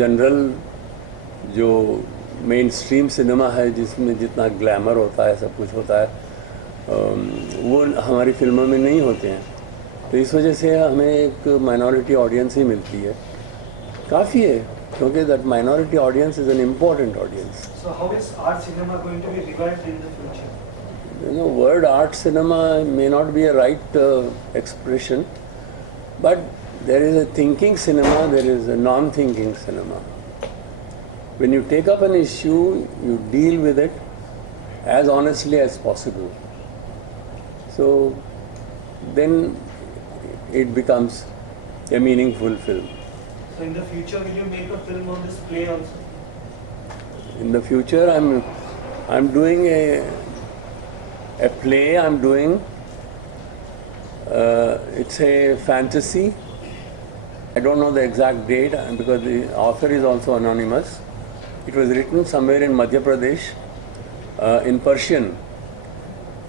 जनरल जो main stream cinema है जिसमें जितना ग्लैमर होता है, सब कुछ होता है, वो हमारी फिल्मों में नहीं होते हैं। तो इस वजह से हमें एक माइनॉरिटी ऑडियंस ही मिलती है, काफ़ी है, क्योंकि that minority audience is an important audience. So how is art cinema going to be revived in the future? You know, word art cinema may not be a right expression, but there is a thinking cinema, there is a non-thinking cinema. When you take up an issue, you deal with it as honestly as possible. So then it becomes a meaningful film. So in the future, will you make a film on this play also? In the future, I'm doing a play. I'm doing it's a fantasy. I don't know the exact date because the author is also anonymous. It was written somewhere in Madhya Pradesh in Persian.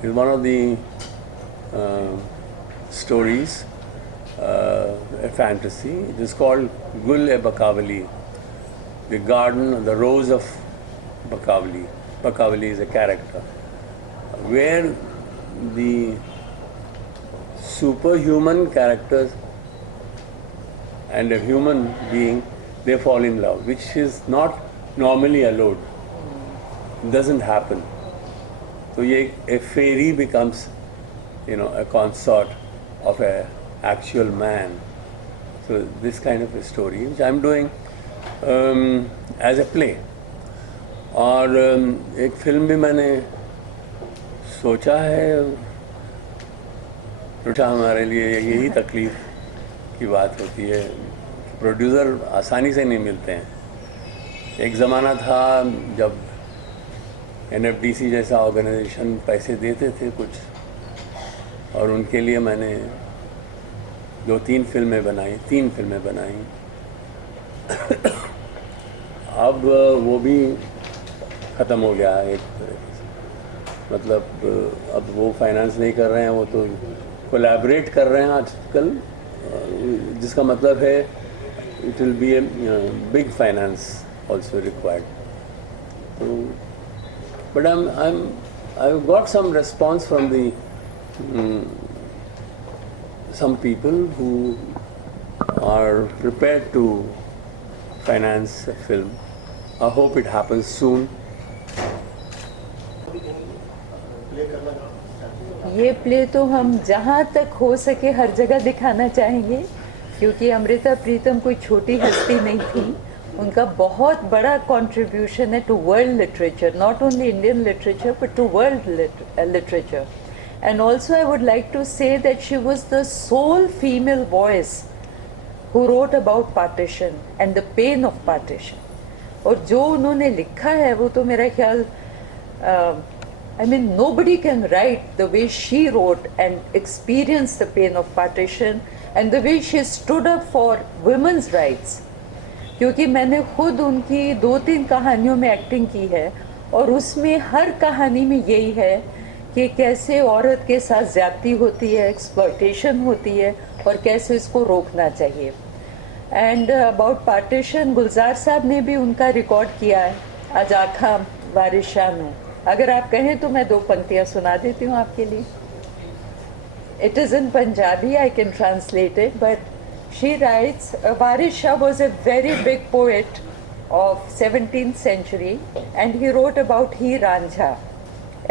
It's one of the stories, a fantasy. It is called Gul-e-Bakawali, the garden, the rose of Bakawali. Bakawali is a character where the superhuman characters and a human being, they fall in love, which is not normally allowed. It doesn't happen. So a fairy becomes, a consort of a actual man. So this kind of a story, which I'm doing as a play. और एक फिल्म भी मैंने सोचा है. हमारे लिए यही तकलीफ की बात होती है, प्रोड्यूसर आसानी से नहीं मिलते हैं. एक ज़माना था जब NFDC जैसा ऑर्गेनाइजेशन पैसे देते थे कुछ, और उनके लिए मैंने 3 फिल्में बनाई. अब वो भी ख़त्म हो गया है एक तरह से. मतलब अब वो फाइनेंस नहीं कर रहे हैं, वो तो कोलैबोरेट कर रहे हैं आजकल, जिसका मतलब है it will be a big finance also required. So, but I've got some response from the some people who are prepared to finance a film. I hope it happens soon. ये प्ले तो हम जहाँ तक हो सके हर जगह दिखाना चाहेंगे, क्योंकि अमृता प्रीतम कोई छोटी हस्ती नहीं थी. उनका बहुत बड़ा कंट्रीब्यूशन है to world literature, not only Indian literature but to world literature. And also I would like to say that she was the sole female voice who wrote about partition and the pain of partition. और जो उन्होंने लिखा है वो तो मेरा ख्याल, I mean, nobody can write the way she wrote and experience the pain of partition and the way she stood up for women's rights. क्योंकि मैंने खुद उनकी 2-3 कहानियों में एक्टिंग की है, और उसमें हर कहानी में यही है कि कैसे औरत के साथ ज्यादती होती है, एक्सप्लॉयटेशन होती है, और कैसे इसको रोकना चाहिए. एंड अबाउट पार्टीशन गुलजार साहब ने भी उनका रिकॉर्ड किया है आज आखा वारिशा में. अगर आप कहें तो मैं 2 पंक्तियाँ सुना देती हूँ आपके लिए. It is in Punjabi, I can translate it, but she writes, Waris Shah was a very big poet of 17th century, and he wrote about He Ranjha.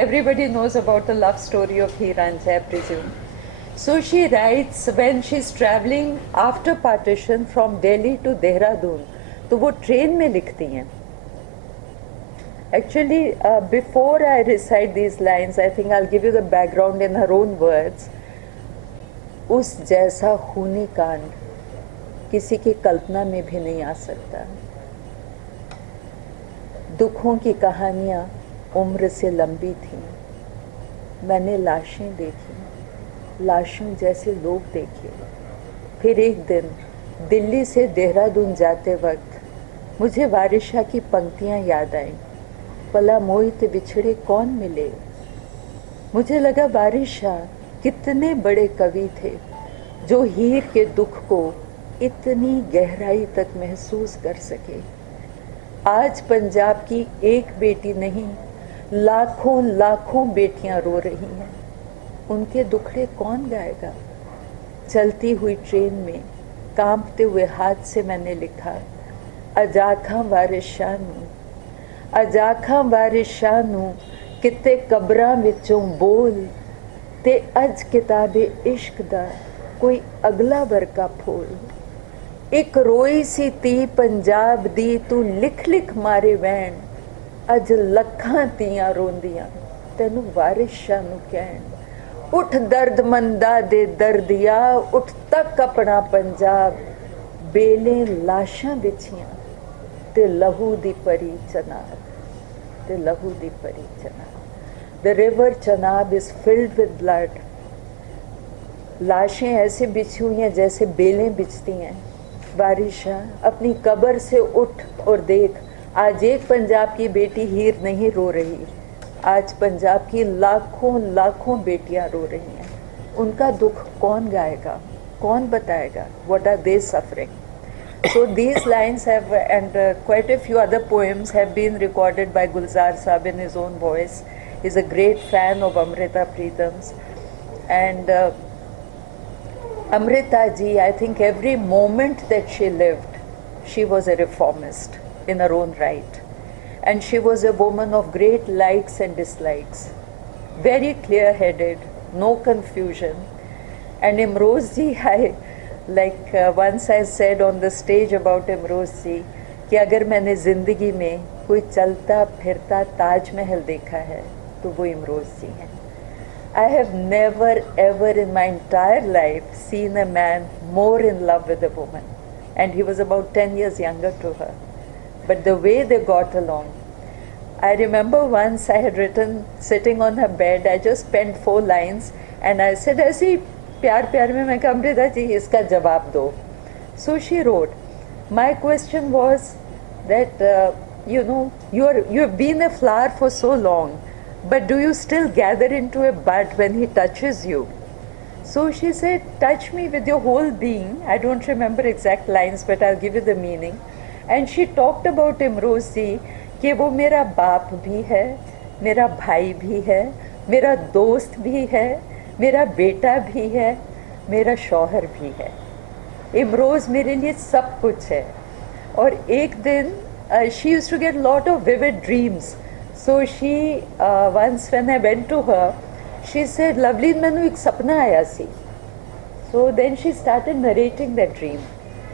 Everybody knows about the love story of He Ranjha, I presume. So she writes when she's traveling after partition from Delhi to Dehradun, तो वो ट्रेन में लिखती हैं. Actually, before I recite these lines, I think I'll give you the background in her own words. उस जैसा खूनी कांड किसी की कल्पना में भी नहीं आ सकता. दुखों की कहानियाँ उम्र से लंबी थीं. मैंने लाशें देखी, लाशों जैसे लोग देखे. फिर एक दिन दिल्ली से देहरादून जाते वक्त मुझे वारिस शाह की पंक्तियाँ याद आईं. पला मोहित बिछड़े कौन मिले. मुझे लगा वारिस शाह कितने बड़े कवि थे जो हीर के दुख को इतनी गहराई तक महसूस कर सके। आज पंजाब की एक बेटी नहीं, लाखों लाखों बेटियां रो रही हैं। उनके दुखड़े कौन गाएगा? चलती हुई ट्रेन में कांपते हुए हाथ से मैंने लिखा, अजाखा वारिशां नूं, अजाखा वारिशां नूं किते कबरां विचों बोल, ते अज किताबे इश्क दा कोई अगला वर्का फोल। एक रोई सी ती पंजाब दी तू लिख लिख मारे वैन, अज लखां तियां रोंदियां तैनू वारिशां नूं कहण। उठ दर्द मंदा दे दर्दिया, उठ तक अपना पंजाब, बेले लाशां बिछियां ते लहू दी परी चनाब, ते लहू दी परी Chenab. The river Chenab is filled with blood. लाशें ऐसे बिछी हुई हैं जैसे बेलें बिछती हैं। बारिशा अपनी कब्र से उठ और देख, आज एक पंजाब की बेटी हीर नहीं रो रही, आज पंजाब की लाखों लाखों बेटियां रो रही हैं। उनका दुख कौन गाएगा, कौन बताएगा? What are they suffering? So these lines have, and quite a few other poems have been recorded by Gulzar Saab in his own voice. He's a great fan of Amrita Pritam's. And Amrita ji, I think every moment that she lived, she was a reformist in her own right. And she was a woman of great likes and dislikes, very clear-headed, no confusion. And Imroz ji, once I said on the stage about Imroz ji, कि अगर मैंने ज़िंदगी में कोई चलता फिरता ताजमहल देखा है तो वो इमरोज़ जी हैं। I have never ever in my entire life seen a man more in love with a woman, and he was about 10 years younger to her. But the way they got along, I remember once I had written, sitting on her bed, I just penned 4 lines and I said, ऐसी प्यार प्यार में मैं कहा, अमृता जी इसका जवाब दो. So she wrote, my question was that you have been a flower for so long, but do you still gather into a bud when he touches you? So she said, touch me with your whole being. I don't remember exact lines, but I'll give you the meaning. And she talked about Imroz ji कि वो मेरा बाप भी है, मेरा भाई भी है, मेरा दोस्त भी है, मेरा बेटा भी है, मेरा शौहर भी है. इमरोज़ मेरे लिए सब कुछ है. और एक दिन she used to get a lot of vivid dreams. So she, once when I went to her, she said, Lovely, मैनू एक सपना आया सी. So then she started narrating that dream.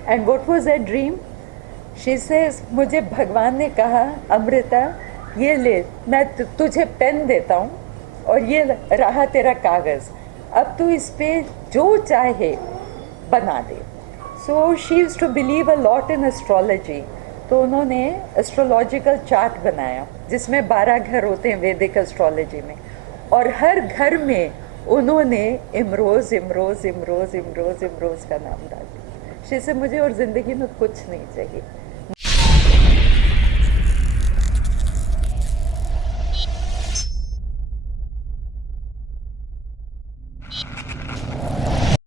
And what was that dream? She says, मुझे भगवान ने कहा, अमृता ये ले, मैं तुझे पेन देता हूँ और ये रहा तेरा कागज़, अब तू इस पे जो चाहे बना दे. So she used to believe a lot in astrology. तो उन्होंने एस्ट्रोलॉजिकल चार्ट बनाया जिसमें 12 घर होते हैं वैदिक एस्ट्रोलॉजी में, और हर घर में उन्होंने इमरोज़ इमरोज़ इमरोज़ इमरोज़ इमरोज़ का नाम डाल दिया. शी से मुझे और ज़िंदगी में कुछ नहीं चाहिए.